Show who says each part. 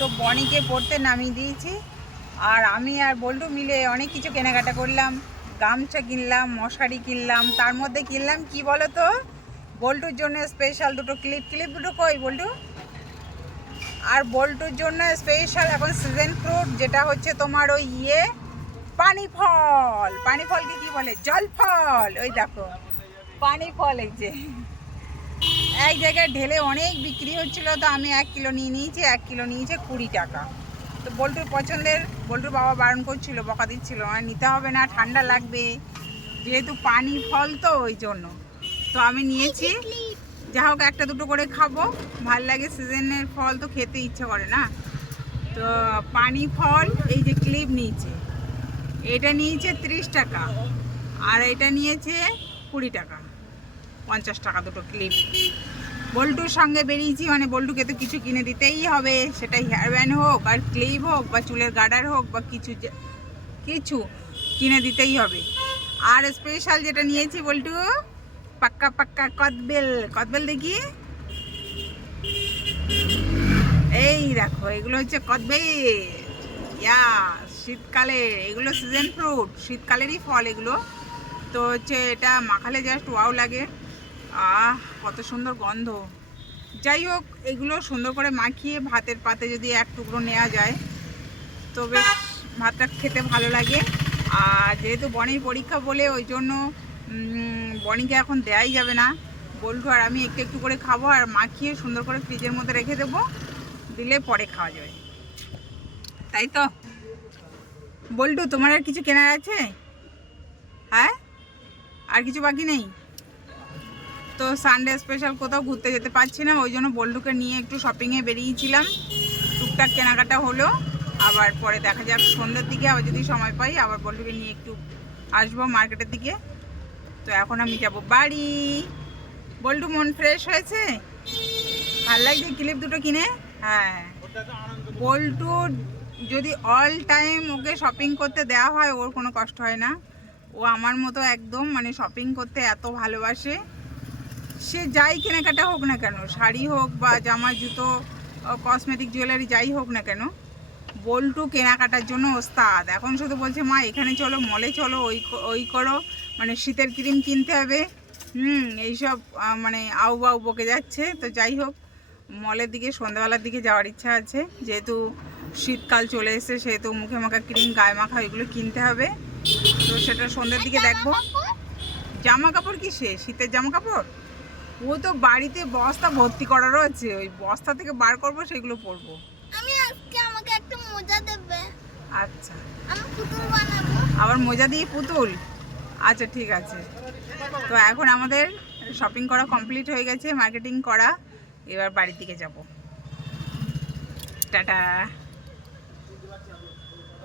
Speaker 1: তো বনিকে পড়তে নামিয়ে দিয়েছি। আর আমি আর বল্টু মিলে অনেক কিছু কেনাকাটা করলাম। গামছা কিনলাম, মশারি কিনলাম, তার মধ্যে কিনলাম কি বলো তো বল্টুর জন্য স্পেশাল দুটো ক্লিপ ক্লিপ দুটো কই বল্টু? আর বল্টুর জন্য স্পেশাল এখন সিজন ফ্রুট যেটা হচ্ছে তোমার ওই ইয়ে পানি ফল পানি ফলকে কি বলে? জল ফল ওই দেখো পানি ফল এই যে। এক জায়গায় ঢেলে অনেক বিক্রি হচ্ছিল, তো আমি এক কিলো নিয়ে নিয়েছি, এক কিলো নিয়েছে কুড়ি টাকা। তো বল্টুর পছন্দের, বল্টুর বাবা বারণ করছিল, বকা দিচ্ছিল, আর নিতে হবে না, ঠান্ডা লাগবে, যেহেতু পানি ফল তো, ওই জন্য। তো আমি নিয়েছি, যা হোক একটা দুটো করে খাব, ভালো লাগে সিজনের ফল তো খেতে ইচ্ছে করে না। তো পানি ফল, এই যে ক্লিপ নিয়েছে, এটা নিয়েছে ত্রিশ টাকা, আর এটা নিয়েছে কুড়ি টাকা। পঞ্চাশ টাকা দুটো ক্লিপ। বল্টুর সঙ্গে বেরিয়েছি মানে বল্টুকে তো কিছু কিনে দিতেই হবে। সেটা হেয়ার ব্যান্ড হোক আর ক্লিপ হোক বা চুলের গার্ডার হোক বা কিছু কিছু কিনে দিতেই হবে। আর স্পেশাল যেটা নিয়েছি বল্টু, পাক্কা পাক্কা কদবেল। কদবেল দেখি। এই দেখো, এগুলো হচ্ছে কদবেল। ইয়া, শীতকালে, এগুলো সিজন ফ্রুট শীতকালেরই ফল এগুলো। তো হচ্ছে এটা মাখালে জাস্ট ওয়াও লাগে। আহ, কত সুন্দর গন্ধ। যাই হোক, এগুলো সুন্দর করে মাখিয়ে ভাতের পাতে যদি এক টুকরো নেওয়া যায়, তো বেশ ভাতটা খেতে ভালো লাগে। আর যেহেতু বনির পরীক্ষা বলে, ওই জন্য বনিকে এখন দেয়াই যাবে না। বল্টু আর আমি একটু একটু করে খাব আর মাখিয়ে সুন্দর করে ফ্রিজের মধ্যে রেখে দেবো। দিলে পরে খাওয়া যাবে। তাই তো? বল্টু, তোমার আর কিছু কেনার আছে? হ্যাঁ? আর কিছু বাকি নেই? তো সানডে স্পেশাল কোথাও ঘুরতে যেতে পারছি না, ওই জন্য বল্টুকে নিয়ে একটু শপিংয়ে বেরিয়েছিলাম। টুকটাক কেনাকাটা হলো, আবার পরে দেখা যাক সন্ধ্যের দিকে, আবার যদি সময় পাই, আবার বল্টুকে নিয়ে একটু আসব মার্কেটের দিকে। তো এখন আমি যাব বাড়ি। বল্টু মন ফ্রেশ হয়েছে? ভালো লাগছে ক্লিপ দুটো কিনে? হ্যাঁ। বল্টু যদি অল টাইম ওকে শপিং করতে দেওয়া হয়, ওর কোনো কষ্ট হয় না। ও আমার মতো একদম মানে শপিং করতে এত ভালোবাসে। সে যাই কেনাকাটা হোক না কেন, শাড়ি হোক বা জামা, জুতো কসমেটিক জুয়েলারি যাই হোক না কেন, বল্টু কেনাকাটার জন্য ওস্তাদ। এখন শুধু বলছে, মা, এখানে চলো মলে চলো, ওই ওই করো মানে শীতের ক্রিম কিনতে হবে। হুম, এইসব মানে আউ বাউ বকে যাচ্ছে। তো যাই হোক মলের দিকে, সন্ধ্যাবেলার দিকে যাওয়ার ইচ্ছা আছে। যেহেতু শীতকাল চলে এসেছে, সেহেতু মুখে মাখা ক্রিম, গায়ে মাখা এগুলো কিনতে হবে। তো সেটা সন্ধ্যের দিকে দেখব। জামা কাপড় কি সে? শীতের জামা কাপড়? ও তো বাড়িতে বস্তা ভর্তি করারও রয়েছে ওই বস্তা থেকে বার করব সেগুলো পরবো।
Speaker 2: আমি আজকে আমাকে একটা মোজা দেবে।
Speaker 1: আচ্ছা।
Speaker 2: আমি পুতুল বানাবো।
Speaker 1: আবার মোজা দিয়ে পুতুল? আচ্ছা ঠিক আছে। তো এখন আমাদের শপিং করা কমপ্লিট হয়ে গেছে মার্কেটিং করা। এবার বাড়ির দিকে যাব। টাটা।